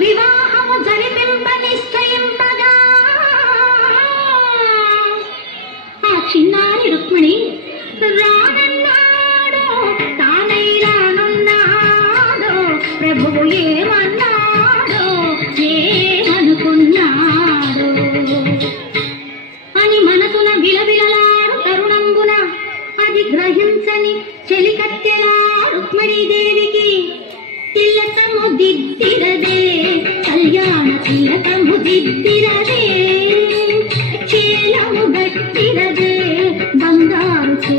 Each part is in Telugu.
వివాహము జరిపింప నిశ్చయింపగా ఆ చిన్నారి రుక్మిణి తిలకము దిద్దిరదే చేలము గట్టిరదే బంగారు చే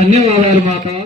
ధన్యవాదాలు మాత.